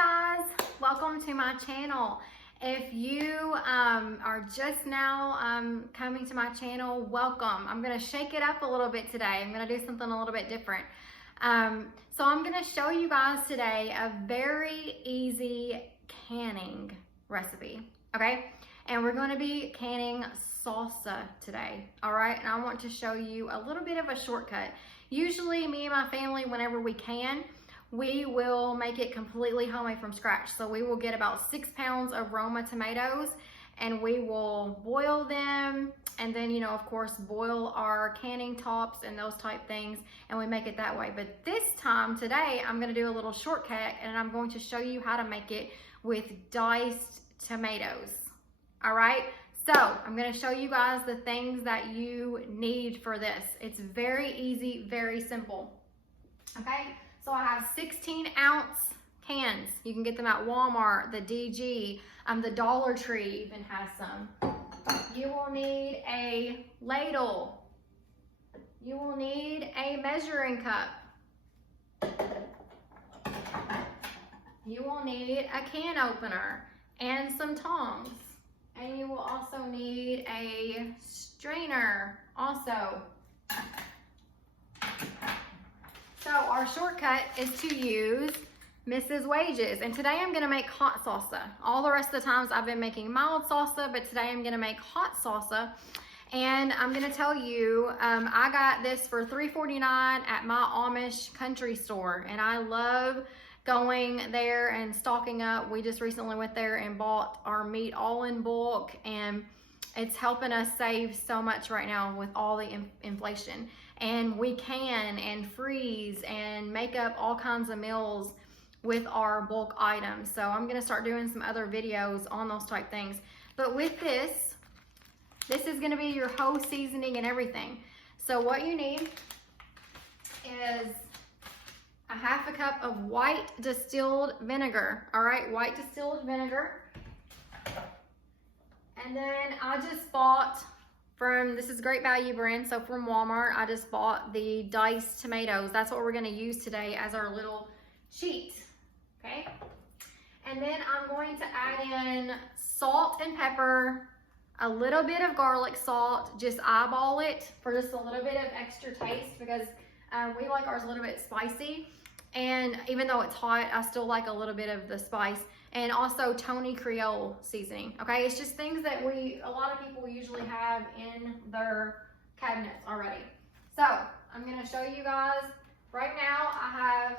guys, welcome to my channel. If you are just now coming to my channel, welcome. I'm gonna shake it up a little bit today. I'm gonna do something a little bit different. So I'm gonna show you guys today a very easy canning recipe, okay? And we're gonna be canning salsa today, all right? And I want to show you a little bit of a shortcut. Usually me and my family, whenever we can, we will make it completely homemade from scratch. So we will get about 6 pounds of Roma tomatoes and we will boil them, and then, you know, of course, boil our canning tops and those type things, and we make it that way. But this time today, I'm gonna do a little shortcut and I'm going to show you how to make it with diced tomatoes, all right? So I'm gonna show you guys the things that you need for this. It's very easy, very simple, okay? So I have 16-ounce cans. You can get them at Walmart, the DG, the Dollar Tree even has some. You will need a ladle. You will need a measuring cup. You will need a can opener and some tongs. And you will also need a strainer also. So our shortcut is to use Mrs. Wages. And today I'm gonna make hot salsa. All the rest of the times I've been making mild salsa, but today I'm gonna make hot salsa. And I'm gonna tell you, I got this for $3.49 at my Amish country store. And I love going there and stocking up. We just recently went there and bought our meat all in bulk, and it's helping us save so much right now with all the inflation. And we can and freeze and make up all kinds of meals with our bulk items. So I'm gonna start doing some other videos on those type things. But with this is gonna be your whole seasoning and everything. So what you need is a half a cup of white distilled vinegar, all right? White distilled vinegar. And then I just bought this is Great Value brand, so from Walmart, I just bought the diced tomatoes. That's what we're gonna use today as our little sheet, okay? And then I'm going to add in salt and pepper, a little bit of garlic salt, just eyeball it for just a little bit of extra taste, because we like ours a little bit spicy. And even though it's hot, I still like a little bit of the spice. And also Tony Creole seasoning, okay? It's just things that a lot of people usually have in their cabinets already. So I'm gonna show you guys, right now I have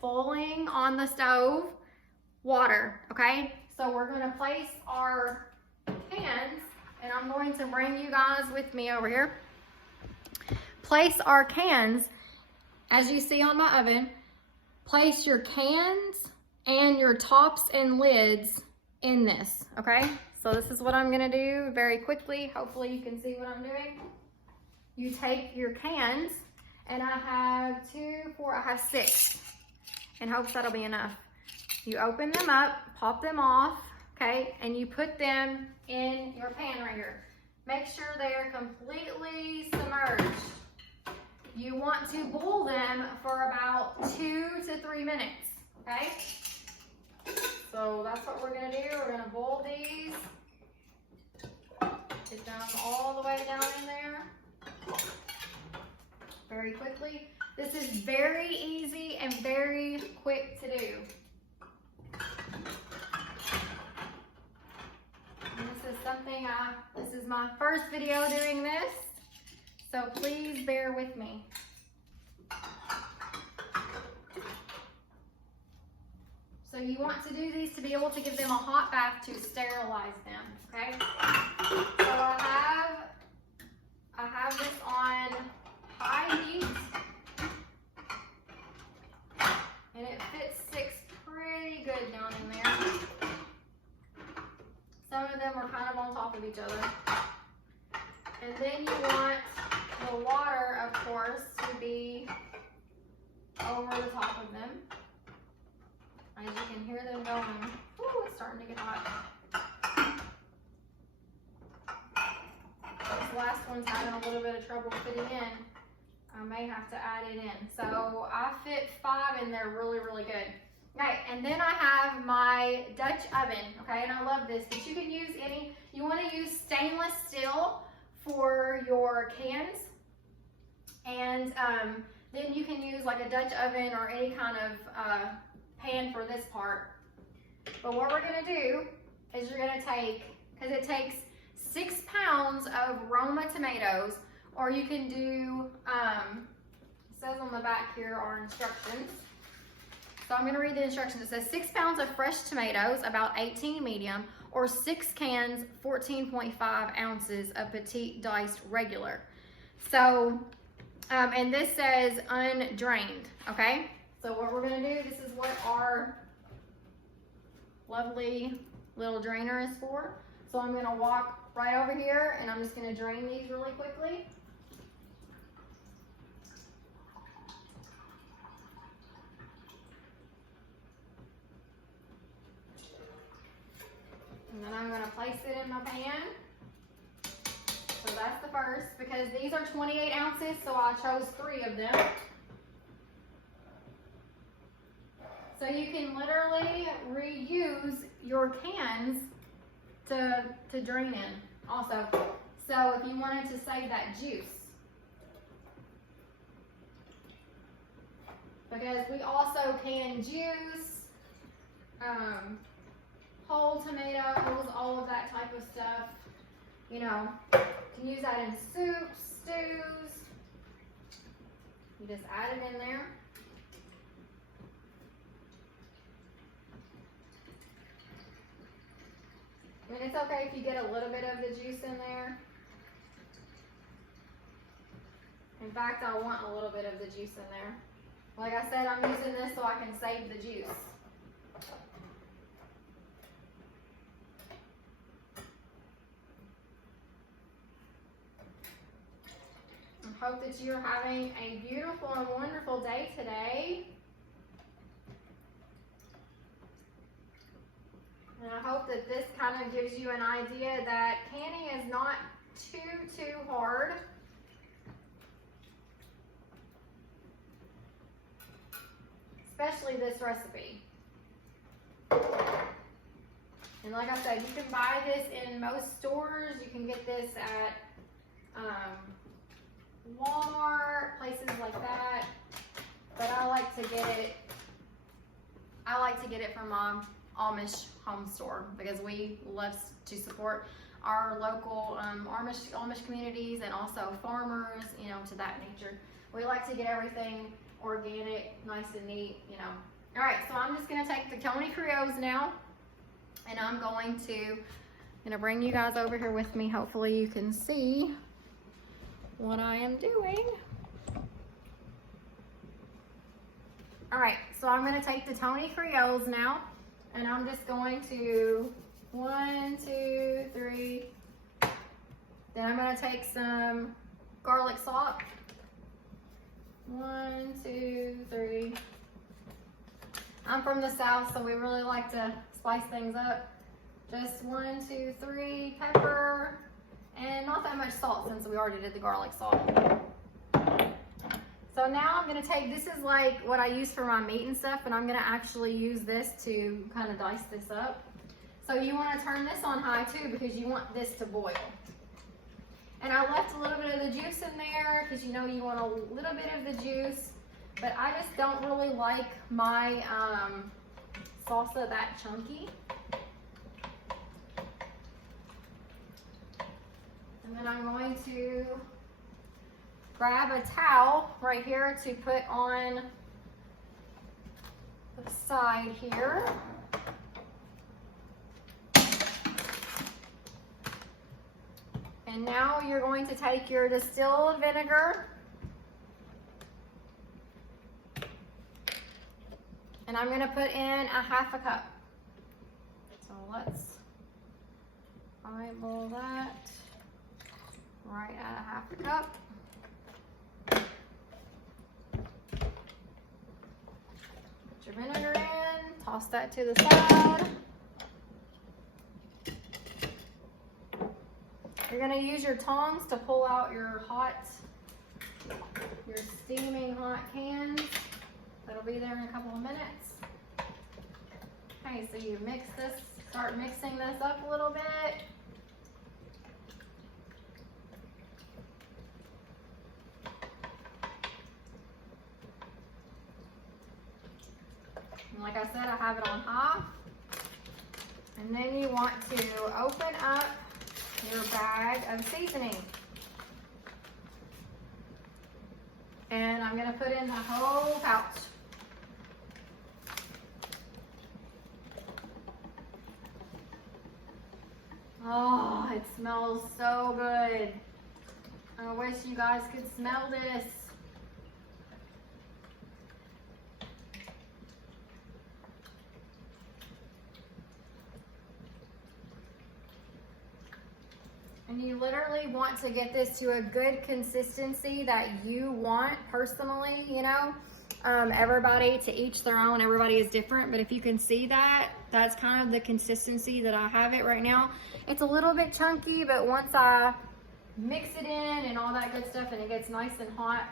boiling on the stove water, okay? So we're gonna place our cans, and I'm going to bring you guys with me over here. Place our cans, as you see on my oven, place your cans and your tops and lids in this, okay? So this is what I'm gonna do very quickly. Hopefully you can see what I'm doing. You take your cans, and I have 6, in hopes that'll be enough. You open them up, pop them off, okay? And you put them in your pan right here. Make sure they're completely submerged. You want to boil them for about 2 to 3 minutes, okay? So that's what we're gonna do. We're gonna boil these. Get them all the way down in there very quickly. This is very easy and very quick to do. And this is my first video doing this, so please bear with me. So you want to do these to be able to give them a hot bath to sterilize them, okay? So I have this on high heat, and it sticks pretty good down in there. Some of them are kind of on top of each other. And then you want the water, of course, to be over the top of them. As you can hear them going, ooh, it's starting to get hot. This last one's having a little bit of trouble fitting in. I may have to add it in. So I fit 5 in there really, really good. Okay, and then I have my Dutch oven, okay, and I love this, but you can use any, you want to use stainless steel for your cans, and then you can use like a Dutch oven or any kind of pan for this part. But what we're going to do is you're going to take, because it takes 6 pounds of Roma tomatoes, or you can do, it says on the back here are instructions. So I'm going to read the instructions. It says 6 pounds of fresh tomatoes, about 18 medium, or 6 cans, 14.5 ounces of petite diced regular. So, and this says undrained, okay? So what we're going to do, this is what our lovely little drainer is for. So I'm going to walk right over here and I'm just going to drain these really quickly. And then I'm going to place it in my pan. So that's the first, because these are 28 ounces, so I chose 3 of them. So you can literally reuse your cans to drain in also. So if you wanted to save that juice. Because we also can juice, whole tomatoes, all of that type of stuff. You know, you can use that in soups, stews. You just add it in there. I mean, it's okay if you get a little bit of the juice in there. In fact, I want a little bit of the juice in there. Like I said, I'm using this so I can save the juice. I hope that you're having a beautiful and wonderful day today. And I hope that this kind of gives you an idea that canning is not too hard. Especially this recipe. And like I said, you can buy this in most stores. You can get this at Walmart, places like that. But I like to get it from my Amish home store, because we love to support our local Amish communities and also farmers, you know, to that nature. We like to get everything organic, nice and neat, you know. All right, so I'm just gonna take the Tony Creoles now, and I'm gonna bring you guys over here with me. Hopefully you can see what I am doing. All right, so I'm gonna take the Tony Creoles now, and I'm just going to 1, 2, 3. Then I'm gonna take some garlic salt. 1, 2, 3. I'm from the South, so we really like to spice things up. Just 1, 2, 3, pepper, and not that much salt since we already did the garlic salt. So now I'm gonna take, this is like what I use for my meat and stuff, and I'm gonna actually use this to kind of dice this up. So you wanna turn this on high too, because you want this to boil. And I left a little bit of the juice in there, because you know you want a little bit of the juice, but I just don't really like my salsa that chunky. And then I'm going to grab a towel right here to put on the side here. And now you're going to take your distilled vinegar, and I'm going to put in a 1/2 cup. So let's eyeball that right at a 1/2 cup. Put your vinegar in, toss that to the side. You're gonna use your tongs to pull out your steaming hot cans. That'll be there in a couple of minutes. Okay, so you mix this, start mixing this up a little bit. And like I said, I have it on high. And then you want to open up your bag of seasoning. And I'm gonna put in the whole pouch. Oh, it smells so good. I wish you guys could smell this. And you literally want to get this to a good consistency that you want personally, you know. Everybody, to each their own, everybody is different, but if you can see that, that's kind of the consistency that I have it right now. It's a little bit chunky, but once I mix it in and all that good stuff and it gets nice and hot,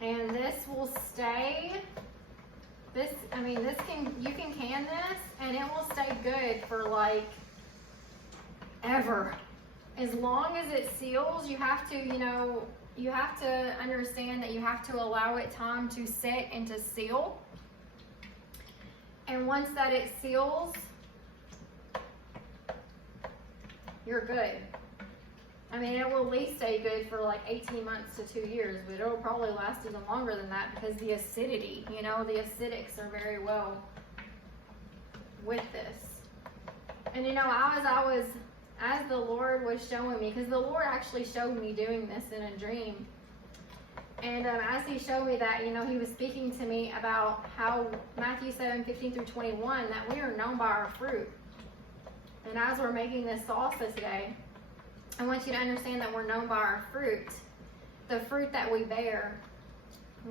and this will stay, you can can this and it will stay good for like ever. As long as it seals, you have to, you have to understand that you have to allow it time to set and to seal. And once that it seals, you're good. It will at least stay good for like 18 months to 2 years, but it'll probably last even longer than that because the acidity, the acidics are very well with this. And as the Lord was showing me, because the Lord actually showed me doing this in a dream. And as he showed me that, he was speaking to me about how Matthew 7:15-21, that we are known by our fruit. And as we're making this salsa today, I want you to understand that we're known by our fruit, the fruit that we bear.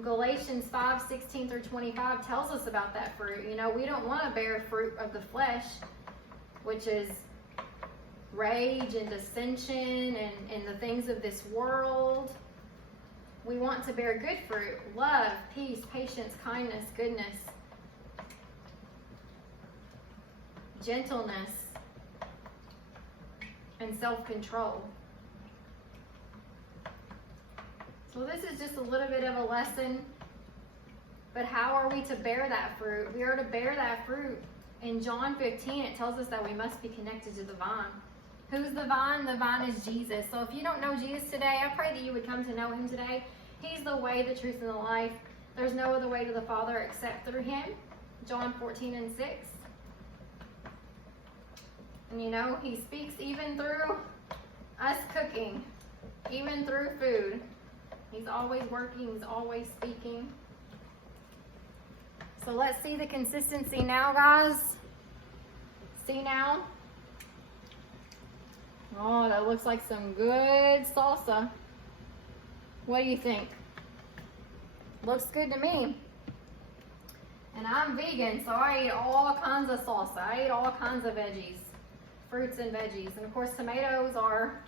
Galatians 5:16-25 tells us about that fruit. We don't want to bear fruit of the flesh, which is rage and dissension and the things of this world. We want to bear good fruit: love, peace, patience, kindness, goodness, gentleness, and self-control. So this is just a little bit of a lesson, but how are we to bear that fruit? We are to bear that fruit. In John 15, it tells us that we must be connected to the vine. Who's the vine? The vine is Jesus. So if you don't know Jesus today, I pray that you would come to know him today. He's the way, the truth, and the life. There's no other way to the Father except through him. John 14:6. And he speaks even through us cooking, even through food. He's always working, he's always speaking. So let's see the consistency now, guys. See now? Oh, that looks like some good salsa. What do you think? Looks good to me. And I'm vegan, so I eat all kinds of salsa. I eat all kinds of veggies, fruits and veggies. And of course, tomatoes are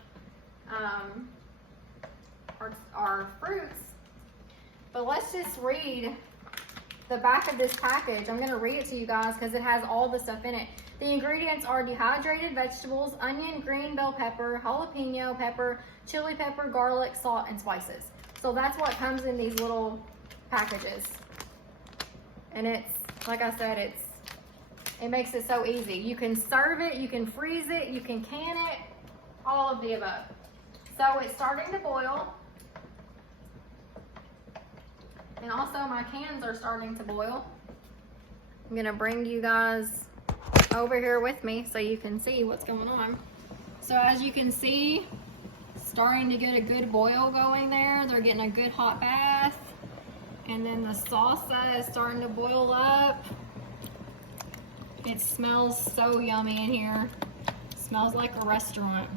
fruits. But let's just read the back of this package. I'm going to read it to you guys because it has all the stuff in it. The ingredients are dehydrated vegetables, onion, green bell pepper, jalapeno pepper, chili pepper, garlic, salt, and spices. So that's what comes in these little packages. And it's, like I said, it makes it so easy. You can serve it, you can freeze it, you can can it, all of the above. So it's starting to boil. And also my cans are starting to boil. I'm gonna bring you guys over here with me so you can see what's going on. So as you can see, starting to get a good boil going there. They're getting a good hot bath. And then the salsa is starting to boil up. It smells so yummy in here. It smells like a restaurant.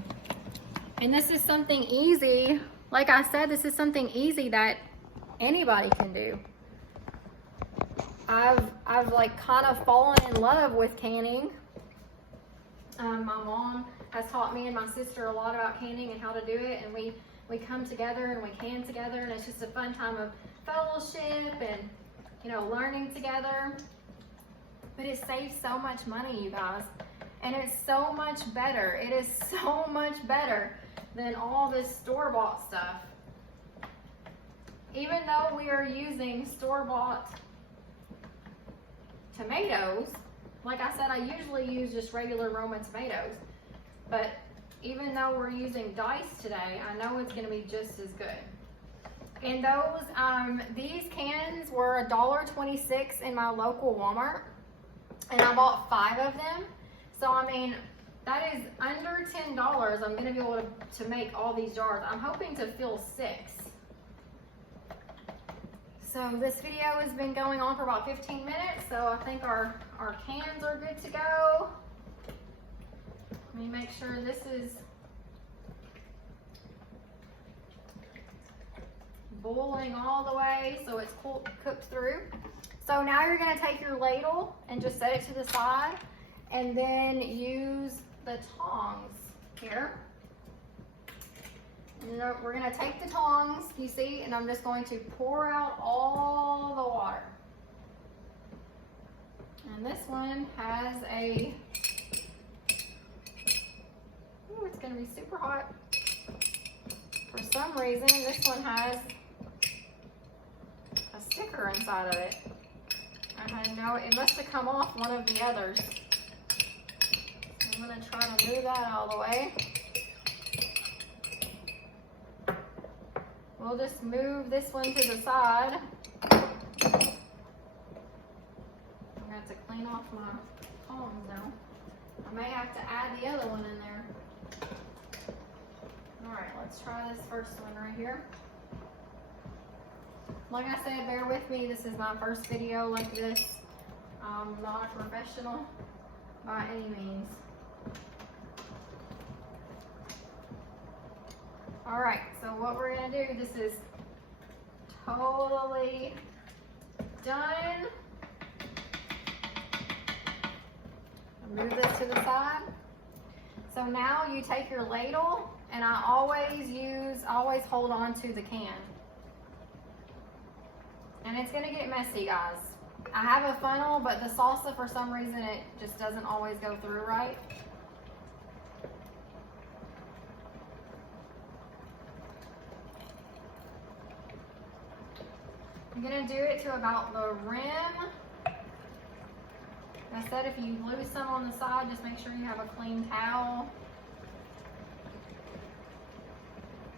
And this is something easy. Like I said, this is something easy that anybody can do. I've I've like kind of fallen in love with canning. My mom has taught me and my sister a lot about canning and how to do it, and we come together and we can together, and it's just a fun time of fellowship and, you know, learning together. But it saves so much money, you guys, and it's so much better. It is so much better than all this store-bought stuff. Even though we are using store-bought tomatoes, like I said, I usually use just regular Roma tomatoes, but even though we're using diced today, I know it's gonna be just as good. And these cans were $1.26 in my local Walmart, and I bought 5 of them. So I mean, that is under $10. I'm gonna be able to make all these jars. I'm hoping to fill 6. So this video has been going on for about 15 minutes, so I think our cans are good to go. Let me make sure this is boiling all the way so it's cooked through. So now you're gonna take your ladle and just set it to the side, and then use the tongs here. And we're gonna take the tongs, you see, and I'm just going to pour out all the water. And this one has a, ooh, it's gonna be super hot. For some reason, this one has a sticker inside of it. I know it must have come off one of the others. I'm gonna try to move that all the way. We'll just move this one to the side. I'm gonna have to clean off my palms now. I may have to add the other one in there. All right, let's try this first one right here. Like I said, bear with me. This is my first video like this. I'm not a professional by any means. All right, so what we're gonna do, this is totally done. I'll move this to the side. So now you take your ladle, and I always hold on to the can. And it's gonna get messy, guys. I have a funnel, but the salsa, for some reason, it just doesn't always go through right. I'm gonna do it to about the rim. Like I said, if you lose some on the side, just make sure you have a clean towel.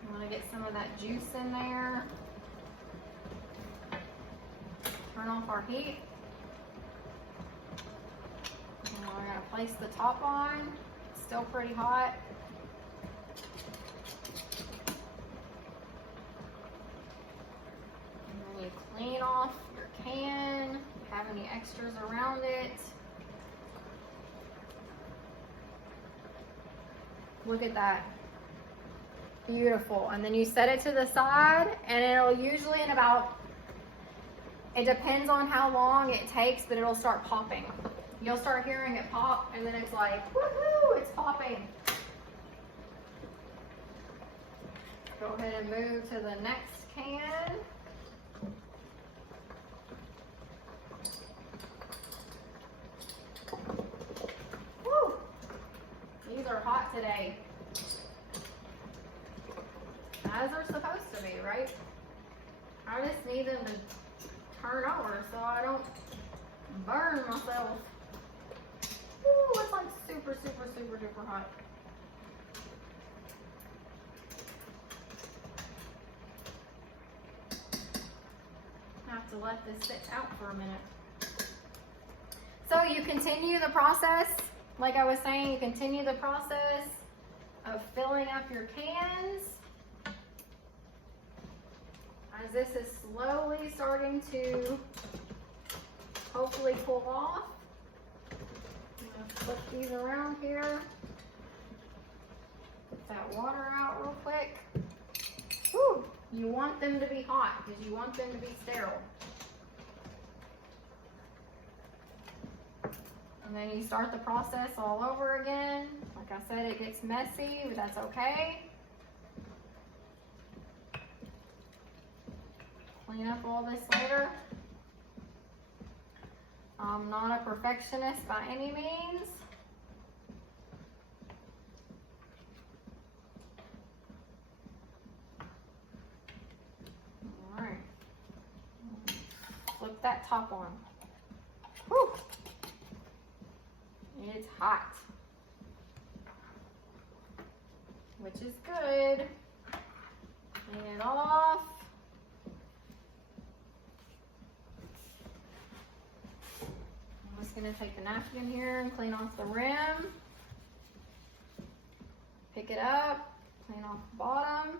I'm gonna get some of that juice in there. Turn off our heat. And we're gonna place the top on. It's still pretty hot. And then you clean off your can. If you have any extras around it. Look at that. Beautiful. And then you set it to the side, and it'll usually in about, it depends on how long it takes, but it'll start popping. You'll start hearing it pop, and then it's like, woohoo, it's popping. Go ahead and move to the next can. Woo! These are hot today. As they're supposed to be, right? I just need them to turn over so I don't burn myself. Ooh, it's like super, super, super duper hot. I have to let this sit out for a minute. So you continue the process, like I was saying, you continue the process of filling up your cans. As this is slowly starting to hopefully cool off. I'm going to flip these around here. Get that water out real quick. Whew. You want them to be hot because you want them to be sterile. And then you start the process all over again. Like I said, it gets messy, but that's okay. Clean up all this later. I'm not a perfectionist by any means. All right. Flip that top on. Whew. It's hot, which is good. Clean it off. I'm just gonna take the napkin here and clean off the rim. Pick it up, clean off the bottom.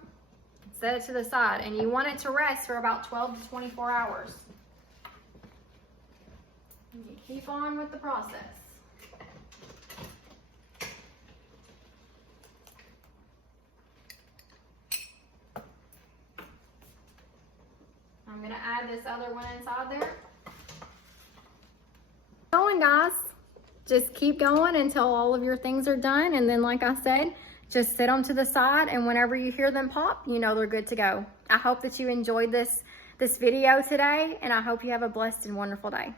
Set it to the side, and you want it to rest for about 12 to 24 hours. And you keep on with the process. I'm gonna add this other one inside there. Going, guys. Just keep going until all of your things are done, and then like I said, just sit them to the side, and whenever you hear them pop, you know they're good to go. I hope that you enjoyed this video today, and I hope you have a blessed and wonderful day.